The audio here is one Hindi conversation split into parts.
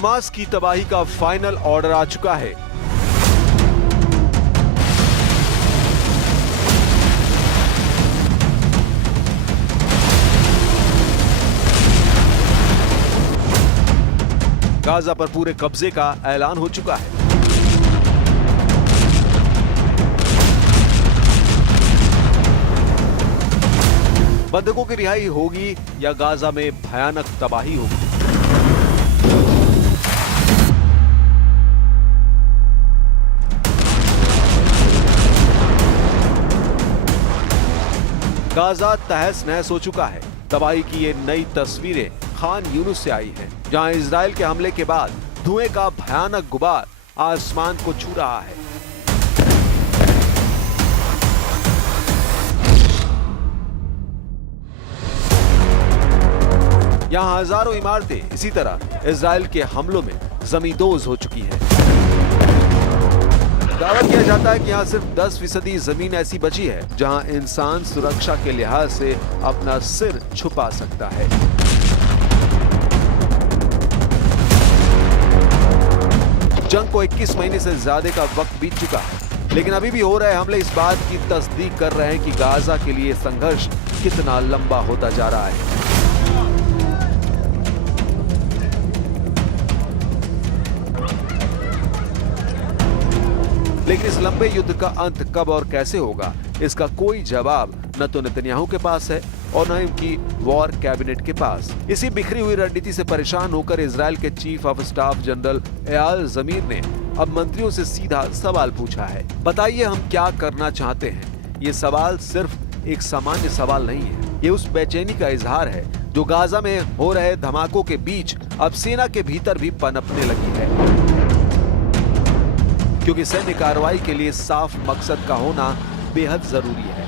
हमास की तबाही का फाइनल ऑर्डर आ चुका है। गाजा पर पूरे कब्जे का ऐलान हो चुका है। बंधकों की रिहाई होगी या गाजा में भयानक तबाही होगी? गाजा तहस नहस हो चुका है। तबाही की ये नई तस्वीरें खान यूनुस से आई हैं, जहां इजराइल के हमले के बाद धुएं का भयानक गुबार आसमान को छू रहा है। यहां हजारों इमारतें इसी तरह इजराइल के हमलों में जमींदोज हो चुकी हैं। दावा किया जाता है कि यहां सिर्फ 10% जमीन ऐसी बची है जहां इंसान सुरक्षा के लिहाज से अपना सिर छुपा सकता है। जंग को 21 महीने से ज्यादा का वक्त बीत चुका है, लेकिन अभी भी हो रहे हमले इस बात की तस्दीक कर रहे हैं कि गाजा के लिए संघर्ष कितना लंबा होता जा रहा है। लेकिन इस लंबे युद्ध का अंत कब और कैसे होगा, इसका कोई जवाब न तो नेतन्याहू के पास है और न उनकी वॉर कैबिनेट के पास। इसी बिखरी हुई रणनीति से परेशान होकर इजराइल के chief of staff general Eyal Zamir ने अब मंत्रियों से सीधा सवाल पूछा है। बताइए हम क्या करना चाहते हैं। ये सवाल सिर्फ एक सामान्य सवाल नहीं है, ये उस बेचैनी का इजहार है जो गाजा में हो रहे धमाकों के बीच अब सेना के भीतर भी पनपने लगी है। क्योंकि सैन्य कार्रवाई के लिए साफ मकसद का होना बेहद जरूरी है,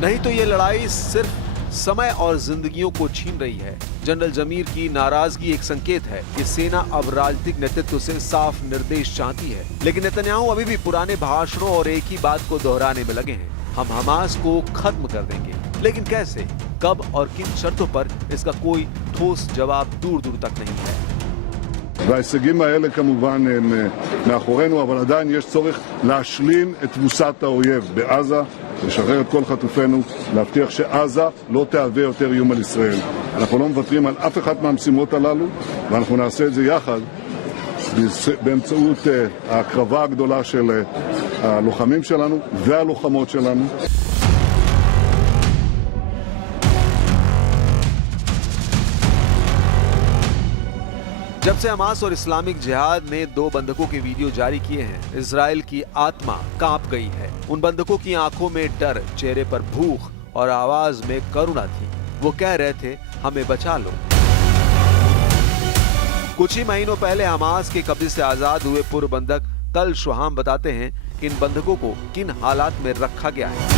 नहीं तो ये लड़ाई सिर्फ समय और जिंदगियों को छीन रही है। जनरल जमीर की नाराजगी एक संकेत है कि सेना अब राजनीतिक नेतृत्व से साफ निर्देश चाहती है, लेकिन नेतन्याहू अभी भी पुराने भाषणों और एक ही बात को दोहराने में लगे हैं। हम हमास को खत्म कर देंगे, लेकिन कैसे, कब और किन शर्तों पर, इसका कोई ठोस जवाब दूर दूर तक नहीं है। וההישגים האלה כמובן הם מאחורינו, אבל עדיין יש צורך להשלים את תבוסת האויב בעזה, לשחרר את כל חטופינו, להבטיח שעזה לא תהווה יותר איום על ישראל. אנחנו לא מוותרים על אף אחת מהמשימות הללו, ואנחנו נעשה את זה יחד באמצעות ההקרבה הגדולה של הלוחמים שלנו והלוחמות שלנו. जब से हमास और इस्लामिक जिहाद ने 2 बंधकों के वीडियो जारी किए हैं, इजराइल की आत्मा कांप गई है। उन बंधकों की आंखों में डर, चेहरे पर भूख और आवाज में करुणा थी। वो कह रहे थे, हमें बचा लो। कुछ ही महीनों पहले हमास के कब्जे से आजाद हुए पूर्व बंधक तल शुहाम बताते हैं कि इन बंधकों को किन हालात में रखा गया है।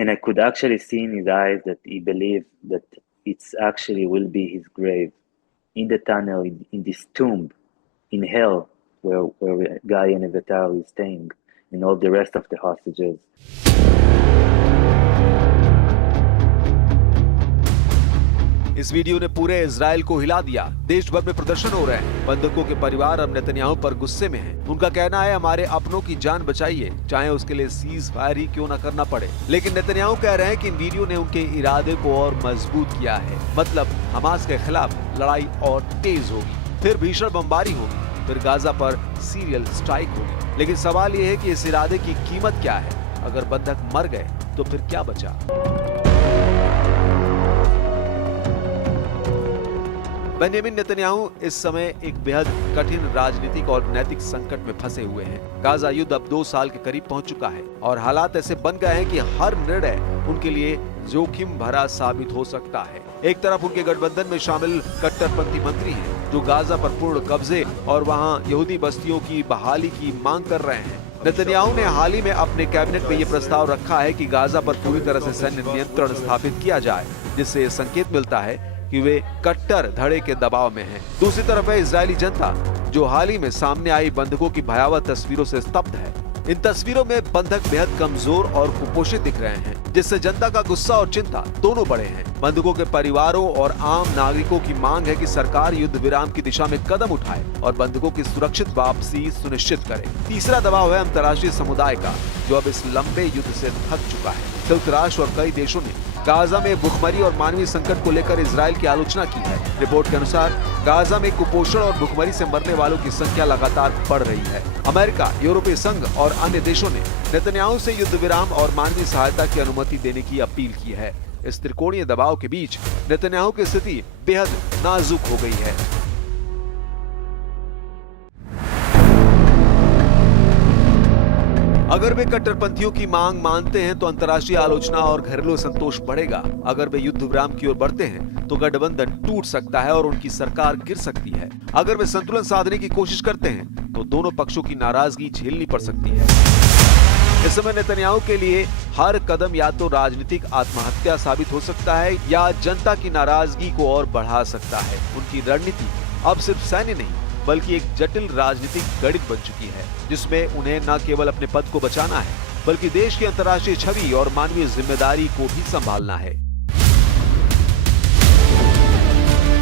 And I could actually see in his eyes that he believed that it's actually will be his grave in the tunnel, in this tomb, in hell, where Guy and Evitar is staying, and all the rest of the hostages. इस वीडियो ने पूरे इजराइल को हिला दिया। देश भर में प्रदर्शन हो रहे हैं। बंधकों के परिवार अब नेतन्याहू पर गुस्से में हैं। उनका कहना है, हमारे अपनों की जान बचाइए, चाहे उसके लिए सीज फायर ही क्यों न करना पड़े। लेकिन नेतन्याहू कह रहे हैं कि इन वीडियो ने उनके इरादे को और मजबूत किया है। मतलब हमास के खिलाफ लड़ाई और तेज होगी, फिर भीषण बमबारी होगी, फिर गाजा पर सीरियल स्ट्राइक होगी। लेकिन सवाल ये है कि इस इरादे की कीमत क्या है। अगर बंधक मर गए तो फिर क्या बचा? बेंजामिन नेतन्याहू इस समय एक बेहद कठिन राजनीतिक और नैतिक संकट में फंसे हुए हैं। गाजा युद्ध अब 2 साल के करीब पहुंच चुका है और हालात ऐसे बन गए हैं कि हर निर्णय उनके लिए जोखिम भरा साबित हो सकता है। एक तरफ उनके गठबंधन में शामिल कट्टरपंथी मंत्री हैं जो गाजा पर पूर्ण कब्जे और वहां यहूदी बस्तियों की बहाली की मांग कर रहे हैं। नेतन्याहू ने हाल ही में अपने कैबिनेट में यह प्रस्ताव रखा है कि गाजा पर पूरी तरह से सैन्य नियंत्रण स्थापित किया जाए, जिससे संकेत मिलता है कि वे कट्टर धड़े के दबाव में हैं। दूसरी तरफ है इजरायली जनता जो हाल ही में सामने आई बंधकों की भयावह तस्वीरों से स्तब्ध है। इन तस्वीरों में बंधक बेहद कमजोर और कुपोषित दिख रहे हैं, जिससे जनता का गुस्सा और चिंता दोनों बढ़े हैं। बंधकों के परिवारों और आम नागरिकों की मांग है कि सरकार युद्ध विराम की दिशा में कदम उठाए और बंधकों की सुरक्षित वापसी सुनिश्चित करे। तीसरा दबाव है अंतर्राष्ट्रीय समुदाय का, जो अब इस लंबे युद्ध से थक चुका है। संयुक्त राष्ट्र और कई देशों ने गाजा में भुखमरी और मानवीय संकट को लेकर इजराइल की आलोचना की है। रिपोर्ट के अनुसार गाजा में कुपोषण और भुखमरी से मरने वालों की संख्या लगातार बढ़ रही है। अमेरिका, यूरोपीय संघ और अन्य देशों ने नेतन्याहू से युद्ध विराम और मानवीय सहायता की अनुमति देने की अपील की है। इस त्रिकोणीय दबाव के बीच नेतन्याहू की स्थिति बेहद नाजुक हो गई है। अगर वे कट्टरपंथियों की मांग मानते हैं तो अंतर्राष्ट्रीय आलोचना और घरेलू संतोष बढ़ेगा। अगर वे युद्ध विराम की ओर बढ़ते हैं तो गठबंधन टूट सकता है और उनकी सरकार गिर सकती है। अगर वे संतुलन साधने की कोशिश करते हैं तो दोनों पक्षों की नाराजगी झेलनी पड़ सकती है। इस समय नेतन्याहू के लिए हर कदम या तो राजनीतिक आत्महत्या साबित हो सकता है या जनता की नाराजगी को और बढ़ा सकता है। उनकी रणनीति अब सिर्फ सैन्य नहीं बल्कि एक जटिल राजनीतिक गणित बन चुकी है, जिसमें उन्हें न केवल अपने पद को बचाना है बल्कि देश की अंतर्राष्ट्रीय छवि और मानवीय जिम्मेदारी को भी संभालना है।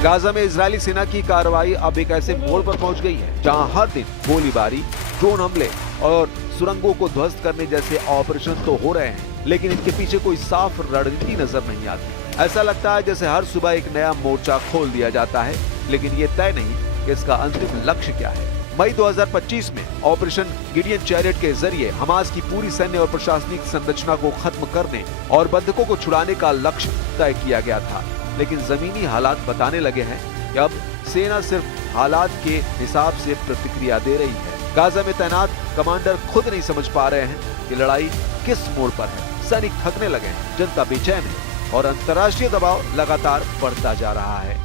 गाजा में इजरायली सेना की कार्रवाई अब एक ऐसे मोड़ पर पहुंच गई है जहां हर दिन गोलीबारी, ड्रोन हमले और सुरंगों को ध्वस्त करने जैसे ऑपरेशन तो हो रहे हैं, लेकिन इनके पीछे कोई साफ रणनीति नजर नहीं आती। ऐसा लगता है जैसे हर सुबह एक नया मोर्चा खोल दिया जाता है, लेकिन ये तय नहीं कि इसका अंतिम लक्ष्य क्या है। मई 2025 में ऑपरेशन गिडियन चैरियट के जरिए हमास की पूरी सैन्य और प्रशासनिक संरचना को खत्म करने और बंधकों को छुड़ाने का लक्ष्य तय किया गया था, लेकिन जमीनी हालात बताने लगे हैं कि अब सेना सिर्फ हालात के हिसाब से प्रतिक्रिया दे रही है। गाजा में तैनात कमांडर खुद नहीं समझ पा रहे हैं कि लड़ाई किस मोड़ पर है। सैनिक थकने लगे हैं, जनता बेचैन है और अंतर्राष्ट्रीय दबाव लगातार बढ़ता जा रहा है।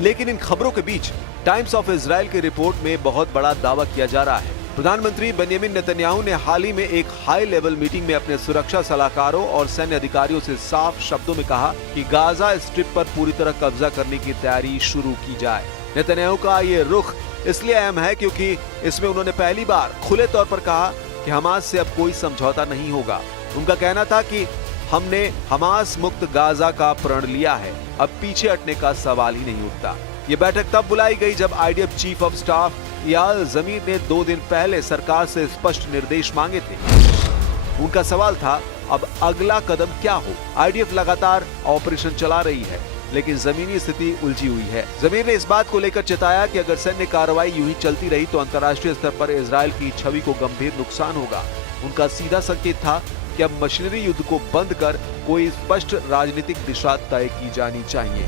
लेकिन इन खबरों के बीच टाइम्स ऑफ इजराइल की रिपोर्ट में बहुत बड़ा दावा किया जा रहा है। प्रधानमंत्री बेंजामिन नेतन्याहू ने हाल ही में एक हाई लेवल मीटिंग में अपने सुरक्षा सलाहकारों और सैन्य अधिकारियों से साफ शब्दों में कहा कि गाजा स्ट्रिप पर पूरी तरह कब्जा करने की तैयारी शुरू की जाए। नेतन्याहू का ये रुख इसलिए अहम है क्योंकि इसमें उन्होंने पहली बार खुले तौर पर कहा कि हमास से अब कोई समझौता नहीं होगा। उनका कहना था कि हमने हमास मुक्त गाजा का प्रण लिया है, अब पीछे हटने का सवाल ही नहीं उठता। ये बैठक तब बुलाई गई जब IDF chief of staff Eyal Zamir ने 2 दिन पहले सरकार से स्पष्ट निर्देश मांगे थे। उनका सवाल था, अब अगला कदम क्या हो? आईडीएफ लगातार ऑपरेशन चला रही है, लेकिन जमीनी स्थिति उलझी हुई है। ज़मीर ने इस बात को लेकर चेताया कि अगर सैन्य कार्रवाई यूं ही चलती रही तो अंतर्राष्ट्रीय स्तर पर इजराइल की छवि को गंभीर नुकसान होगा। उनका सीधा संकेत था कि अब मशीनरी युद्ध को बंद कर कोई स्पष्ट राजनीतिक दिशा तय की जानी चाहिए।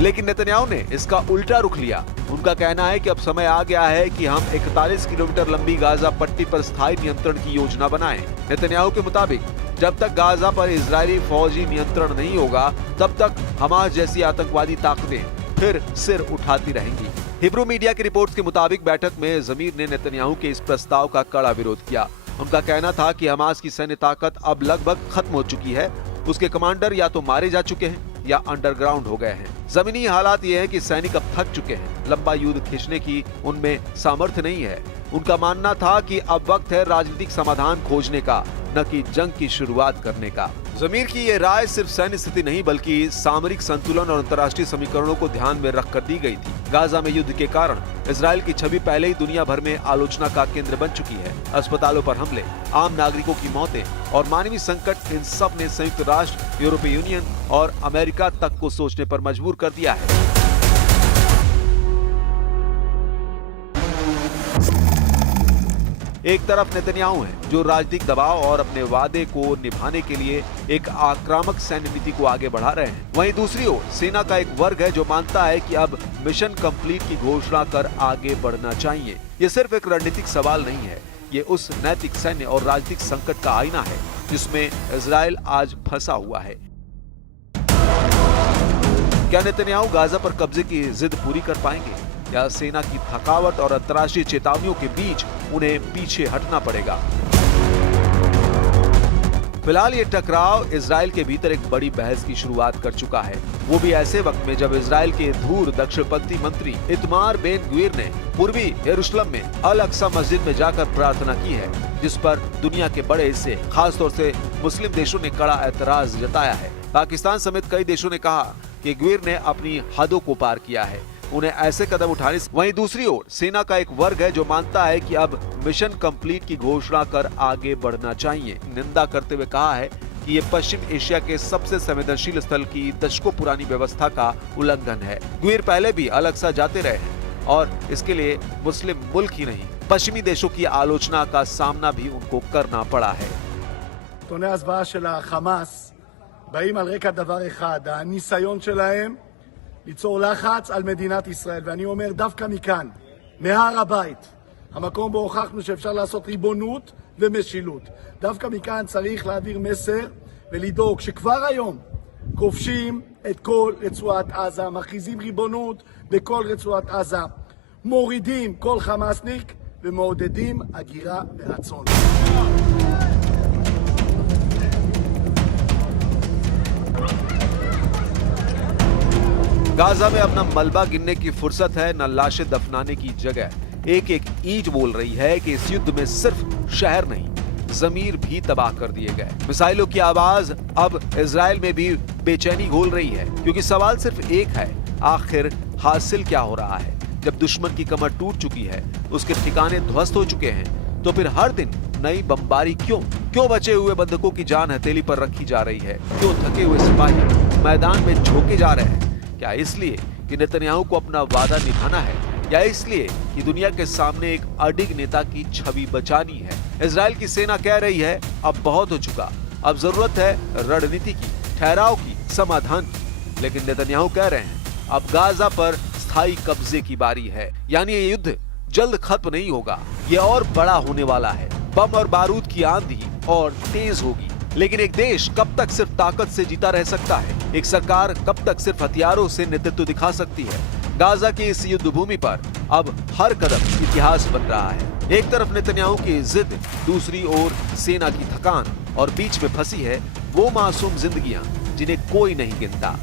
लेकिन नेतन्याहू ने इसका उल्टा रुख लिया। उनका कहना है कि अब समय आ गया है कि हम 41 किलोमीटर लंबी गाजा पट्टी पर स्थायी नियंत्रण की योजना बनाएं। नेतन्याहू के मुताबिक जब तक गाजा पर इजरायली फौजी नियंत्रण नहीं होगा, तब तक हमास जैसी आतंकवादी ताकतें फिर सिर उठाती रहेंगी। हिब्रू मीडिया की रिपोर्ट्स के मुताबिक बैठक में ज़मीर ने नेतन्याहू के इस प्रस्ताव का कड़ा विरोध किया। उनका कहना था कि हमास की सैन्य ताकत अब लगभग खत्म हो चुकी है। उसके कमांडर या तो मारे जा चुके हैं या अंडरग्राउंड हो गए हैं। जमीनी हालात ये है कि सैनिक अब थक चुके हैं। लंबा युद्ध खींचने की उनमें सामर्थ्य नहीं है। उनका मानना था कि अब वक्त है राजनीतिक समाधान खोजने का, न कि जंग की शुरुआत करने का। ज़मीर की ये राय सिर्फ सैन्य स्थिति नहीं बल्कि सामरिक संतुलन और अंतर्राष्ट्रीय समीकरणों को ध्यान में रखकर दी गई थी। गाजा में युद्ध के कारण इजराइल की छवि पहले ही दुनिया भर में आलोचना का केंद्र बन चुकी है। अस्पतालों पर हमले, आम नागरिकों की मौतें और मानवीय संकट, इन सब ने संयुक्त राष्ट्र, यूरोपीय यूनियन और अमेरिका तक को सोचने पर मजबूर कर दिया है। एक तरफ नेतन्याहू है जो राजनीतिक दबाव और अपने वादे को निभाने के लिए एक आक्रामक सैन्य नीति को आगे बढ़ा रहे हैं। वहीं दूसरी ओर सेना का एक वर्ग है जो मानता है कि अब मिशन कंप्लीट की घोषणा कर आगे बढ़ना चाहिए। ये सिर्फ एक रणनीतिक सवाल नहीं है, ये उस नैतिक, सैन्य और राजनीतिक संकट का आईना है जिसमें इजराइल आज फंसा हुआ है। क्या नेतन्याहू गाजा पर कब्जे की जिद पूरी कर पाएंगे या सेना की थकावट और अंतर्राष्ट्रीय चेतावनियों के बीच उन्हें पीछे हटना पड़ेगा? फिलहाल ये टकराव इजराइल के भीतर एक बड़ी बहस की शुरुआत कर चुका है, वो भी ऐसे वक्त में जब इजराइल के धूर दक्षिणपंथी मंत्री इतमार बेन ग्वीर ने पूर्वी यरूशलेम में अल अक्सा मस्जिद में जाकर प्रार्थना की है, जिस पर दुनिया के बड़े हिस्से खासतौर से मुस्लिम देशों ने कड़ा ऐतराज जताया है। पाकिस्तान समेत कई देशों ने कहा कि ग्वीर ने अपनी हदों को पार किया है, उन्हें ऐसे कदम उठाने से। वहीं दूसरी ओर सेना का एक वर्ग है जो मानता है कि अब मिशन कंप्लीट की घोषणा कर आगे बढ़ना चाहिए। निंदा करते हुए कहा है कि ये पश्चिम एशिया के सबसे संवेदनशील स्थल की दशकों पुरानी व्यवस्था का उल्लंघन है। ग्वीर पहले भी अल अक्सा जाते रहे हैं और इसके लिए मुस्लिम मुल्क ही नहीं, पश्चिमी देशों की आलोचना का सामना भी उनको करना पड़ा है। סרטוני הזוועה של החמאס באים על רקע דבר אחד, הניסיון שלהם ליצור לחץ על מדינת ישראל. ואני אומר דווקא מכאן, מהר הבית, המקום בו הוכחנו שאפשר לעשות ריבונות ומשילות. דווקא מכאן צריך להעביר מסר ולדאוג שכבר היום כובשים את כל רצועת עזה, מכריזים ריבונות בכל רצועת עזה, מורידים כל חמאסניק ומעודדים הגירה ברצון. गाजा में अब न मलबा गिनने की फुर्सत है, न लाशें दफनाने की जगह। एक एक ईंट बोल रही है कि इस युद्ध में सिर्फ शहर नहीं, जमीर भी तबाह कर दिए गए। मिसाइलों की आवाज अब इजराइल में भी बेचैनी घोल रही है, क्योंकि सवाल सिर्फ एक है, आखिर हासिल क्या हो रहा है? जब दुश्मन की कमर टूट चुकी है, उसके ठिकाने ध्वस्त हो चुके हैं, तो फिर हर दिन नई बमबारी क्यों? क्यों बचे हुए बंधकों की जान हथेली पर रखी जा रही है? क्यों थके हुए सिपाही मैदान में झोंके जा रहे हैं? क्या इसलिए कि नेतन्याहू को अपना वादा निभाना है, या इसलिए कि दुनिया के सामने एक अडिग नेता की छवि बचानी है? इजराइल की सेना कह रही है अब बहुत हो चुका, अब जरूरत है रणनीति की, ठहराव की, समाधान की। लेकिन नेतन्याहू कह रहे हैं अब गाजा पर स्थायी कब्जे की बारी है, यानी ये युद्ध जल्द खत्म नहीं होगा, ये और बड़ा होने वाला है। बम और बारूद की आंधी और तेज होगी। लेकिन एक देश कब तक सिर्फ ताकत से जीता रह सकता है? एक सरकार कब तक सिर्फ हथियारों से नेतृत्व दिखा सकती है? गाजा की इस युद्ध भूमि पर अब हर कदम इतिहास बन रहा है। एक तरफ नेतन्याहू की जिद, दूसरी ओर सेना की थकान, और बीच में फंसी है वो मासूम जिंदगियां जिन्हें कोई नहीं गिनता।